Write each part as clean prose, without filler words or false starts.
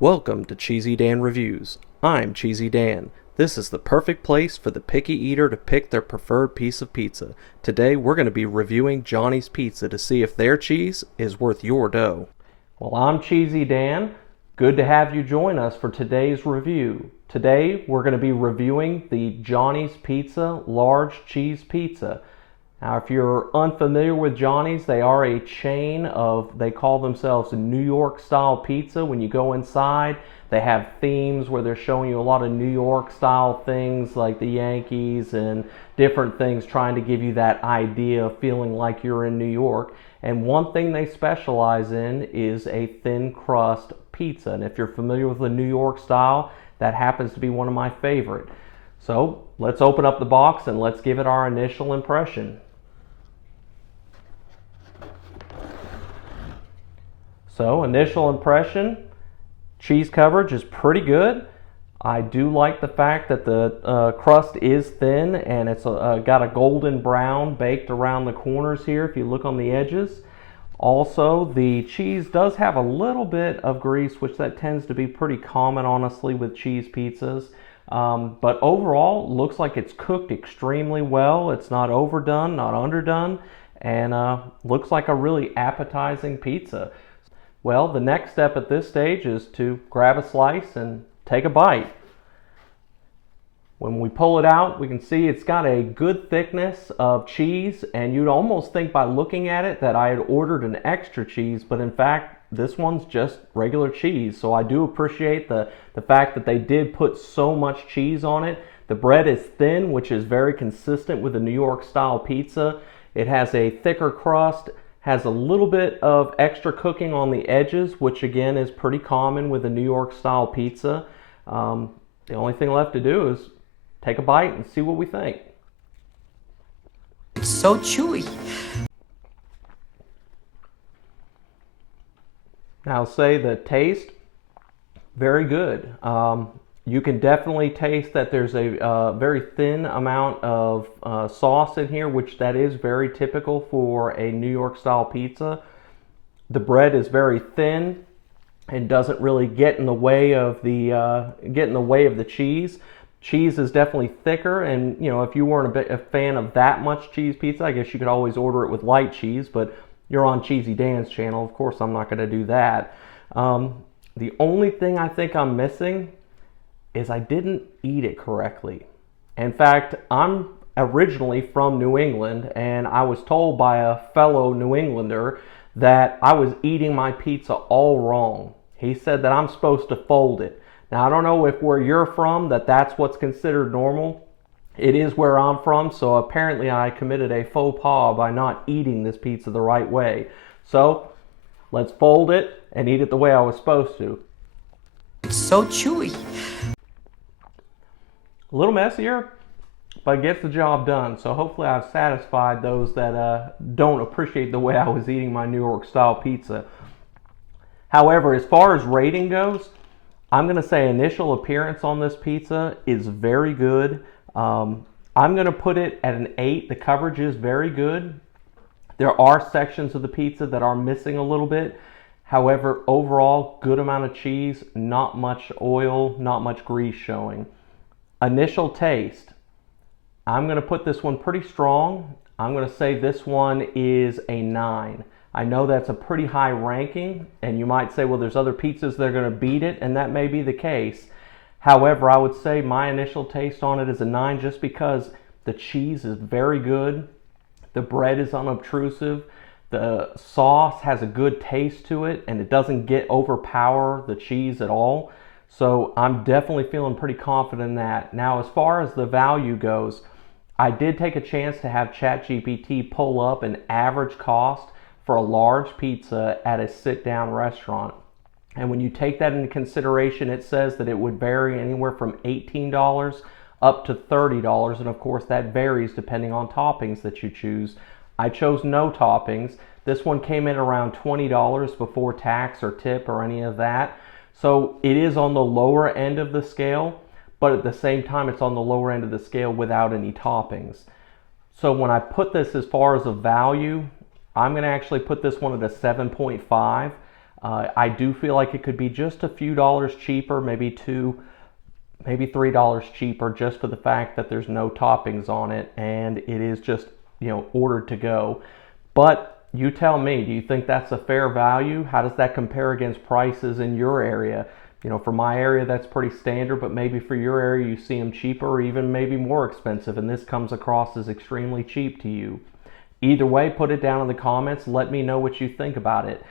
Welcome to Cheesy Dan Reviews. I'm Cheesy Dan. This is the perfect place for the picky eater to pick their preferred piece of pizza. Today we're going to be reviewing Johnny's Pizza to see if their cheese is worth your dough. Well, I'm Cheesy Dan. Good to have you join us for today's review. Today we're going to be reviewing the Johnny's Pizza Large Cheese Pizza. Now, if you're unfamiliar with Johnny's, they are a chain they call themselves New York style pizza. When you go inside, they have themes where they're showing you a lot of New York style things like the Yankees and different things, trying to give you that idea of feeling like you're in New York. And one thing they specialize in is a thin crust pizza. And if you're familiar with the New York style, that happens to be one of my favorite. So let's open up the box and let's give it our initial impression. So, initial impression, cheese coverage is pretty good. I do like the fact that the crust is thin and it's got a golden brown baked around the corners here if you look on the edges. Also, the cheese does have a little bit of grease, which that tends to be pretty common, honestly, with cheese pizzas. But overall, looks like it's cooked extremely well. It's not overdone, not underdone, and looks like a really appetizing pizza. Well, the next step at this stage is to grab a slice and take a bite. When we pull it out, we can see it's got a good thickness of cheese, and you'd almost think by looking at it that I had ordered an extra cheese, but in fact, this one's just regular cheese. So I do appreciate the fact that they did put so much cheese on it. The bread is thin, which is very consistent with the New York style pizza. It has a thicker crust, has a little bit of extra cooking on the edges, which again is pretty common with a New York style pizza. The only thing left to do is take a bite and see what we think. It's so chewy. Now, say the taste, very good. You can definitely taste that there's a very thin amount of sauce in here, which that is very typical for a New York style pizza. The bread is very thin and doesn't really get in the way of the cheese. Cheese is definitely thicker, and you know, if you weren't a fan of that much cheese pizza, I guess you could always order it with light cheese, but you're on Cheesy Dan's channel. Of course, I'm not going to do that. The only thing I think I'm missing is I didn't eat it correctly. In fact, I'm originally from New England, and I was told by a fellow New Englander that I was eating my pizza all wrong. He said that I'm supposed to fold it. Now, I don't know if where you're from that's what's considered normal. It is where I'm from, so apparently I committed a faux pas by not eating this pizza the right way. So, let's fold it and eat it the way I was supposed to. It's so chewy. A little messier, but gets the job done. So hopefully I've satisfied those that don't appreciate the way I was eating my New York style pizza. However, as far as rating goes, I'm going to say initial appearance on this pizza is very good. I'm going to put it at an 8. The coverage is very good. There are sections of the pizza that are missing a little bit. However, overall, good amount of cheese, not much oil, not much grease showing. Initial taste, I'm going to put this one pretty strong. I'm going to say this one is a 9. I know that's a pretty high ranking, and you might say, well, there's other pizzas that are going to beat it, and that may be the case. However, I would say my initial taste on it is a 9 just because the cheese is very good. The bread is unobtrusive. The sauce has a good taste to it, and it doesn't overpower the cheese at all. So I'm definitely feeling pretty confident in that. Now, as far as the value goes, I did take a chance to have ChatGPT pull up an average cost for a large pizza at a sit-down restaurant. And when you take that into consideration, it says that it would vary anywhere from $18 up to $30. And of course, that varies depending on toppings that you choose. I chose no toppings. This one came in around $20 before tax or tip or any of that. So it is on the lower end of the scale, but at the same time, it's on the lower end of the scale without any toppings. So when I put this as far as a value, I'm going to actually put this one at a 7.5. I do feel like it could be just a few dollars cheaper, maybe $2, maybe $3 cheaper, just for the fact that there's no toppings on it and it is just, ordered to go. But you tell me, do you think that's a fair value? How does that compare against prices in your area? For my area, that's pretty standard, but maybe for your area, you see them cheaper or even maybe more expensive, and this comes across as extremely cheap to you. Either way, put it down in the comments. Let me know what you think about it.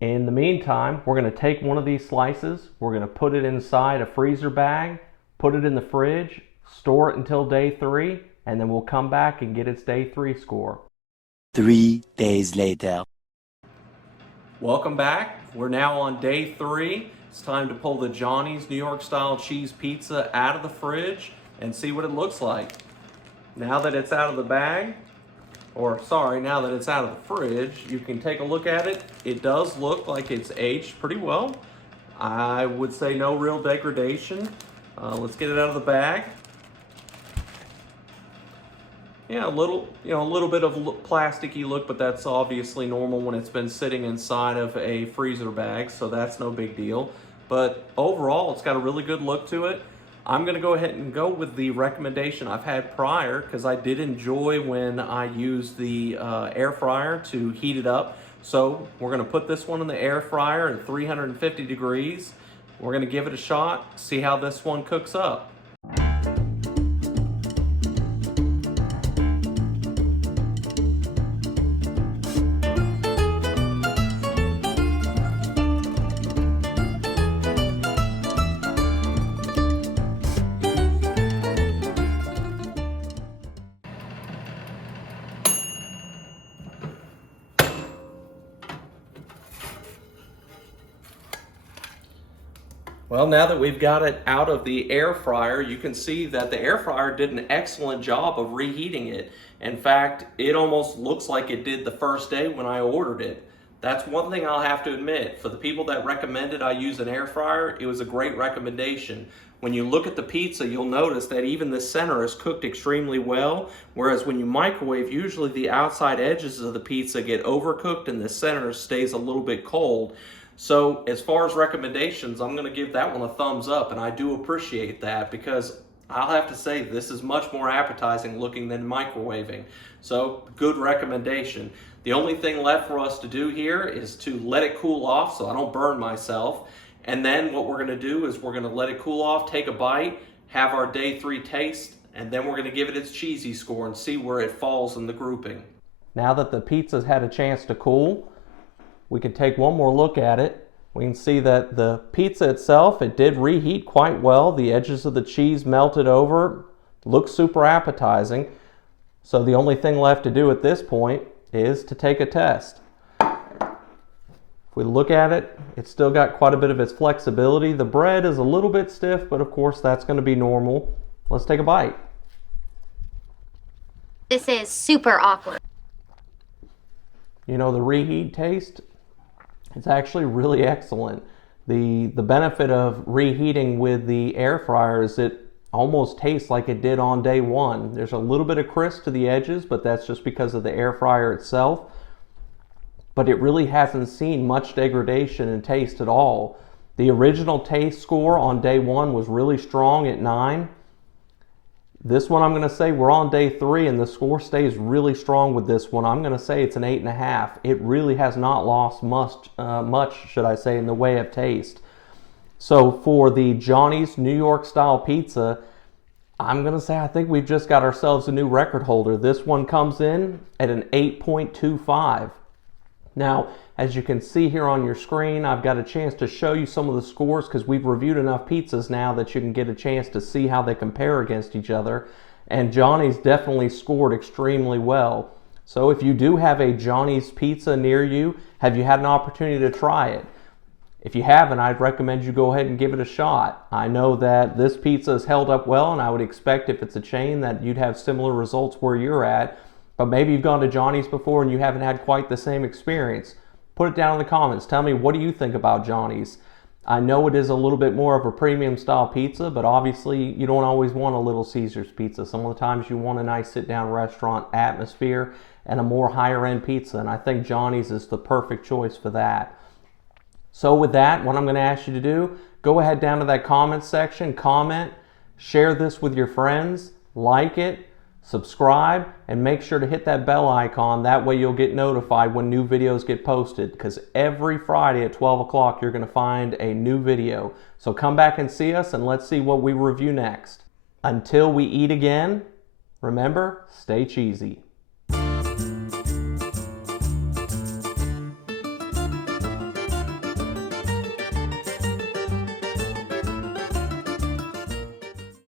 In the meantime, we're going to take one of these slices, we're going to put it inside a freezer bag, put it in the fridge, store it until day 3, and then we'll come back and get its day 3 score. 3 days later. Welcome back. We're now on day 3. It's time to pull the Johnny's New York style cheese pizza out of the fridge and see what it looks like. Now that it's out of the bag, now that it's out of the fridge, you can take a look at it. It does look like it's aged pretty well. I would say no real degradation. Let's get it out of the bag. Yeah, a little bit of plasticky look, but that's obviously normal when it's been sitting inside of a freezer bag, so that's no big deal. But overall, it's got a really good look to it. I'm going to go ahead and go with the recommendation I've had prior, because I did enjoy when I used the air fryer to heat it up. So we're going to put this one in the air fryer at 350 degrees. We're going to give it a shot, see how this one cooks up. Well, now that we've got it out of the air fryer, you can see that the air fryer did an excellent job of reheating it. In fact, it almost looks like it did the first day when I ordered it. That's one thing I'll have to admit. For the people that recommended I use an air fryer, it was a great recommendation. When you look at the pizza, you'll notice that even the center is cooked extremely well, whereas when you microwave, usually the outside edges of the pizza get overcooked and the center stays a little bit cold. So as far as recommendations, I'm going to give that one a thumbs up, and I do appreciate that, because I'll have to say this is much more appetizing looking than microwaving. So good recommendation. The only thing left for us to do here is to let it cool off so I don't burn myself. And then what we're going to do is we're going to let it cool off, take a bite, have our day 3 taste, and then we're going to give it its cheesy score and see where it falls in the grouping. Now that the pizza's had a chance to cool, we can take one more look at it. We can see that the pizza itself, it did reheat quite well. The edges of the cheese melted over. Looks super appetizing. So the only thing left to do at this point is to take a test. If we look at it, it's still got quite a bit of its flexibility. The bread is a little bit stiff, but of course that's going to be normal. Let's take a bite. This is super awkward. The reheat taste, it's actually really excellent. The benefit of reheating with the air fryer is it almost tastes like it did on day 1. There's a little bit of crisp to the edges, but that's just because of the air fryer itself. But it really hasn't seen much degradation in taste at all. The original taste score on day 1 was really strong at 9. This one, I'm going to say we're on day 3 and the score stays really strong with this one. I'm going to say it's an 8.5. It really has not lost much, should I say, in the way of taste. So for the Johnny's New York style pizza, I'm going to say I think we've just got ourselves a new record holder. This one comes in at an 8.25. Now, as you can see here on your screen, I've got a chance to show you some of the scores because we've reviewed enough pizzas now that you can get a chance to see how they compare against each other. And Johnny's definitely scored extremely well. So if you do have a Johnny's pizza near you, have you had an opportunity to try it? If you haven't, I'd recommend you go ahead and give it a shot. I know that this pizza has held up well, and I would expect if it's a chain that you'd have similar results where you're at. But maybe you've gone to Johnny's before and you haven't had quite the same experience. Put it down in the comments. Tell me, what do you think about Johnny's? I know it is a little bit more of a premium style pizza, but obviously you don't always want a Little Caesars pizza. Some of the times you want a nice sit-down restaurant atmosphere and a more higher end pizza, and I think Johnny's is the perfect choice for that. So with that, what I'm going to ask you to do, go ahead down to that comment section, comment, share this with your friends, like it, subscribe, and make sure to hit that bell icon. That way you'll get notified when new videos get posted, because every Friday at 12 o'clock you're going to find a new video. So come back and see us, and let's see what we review next. Until we eat again, remember, stay cheesy.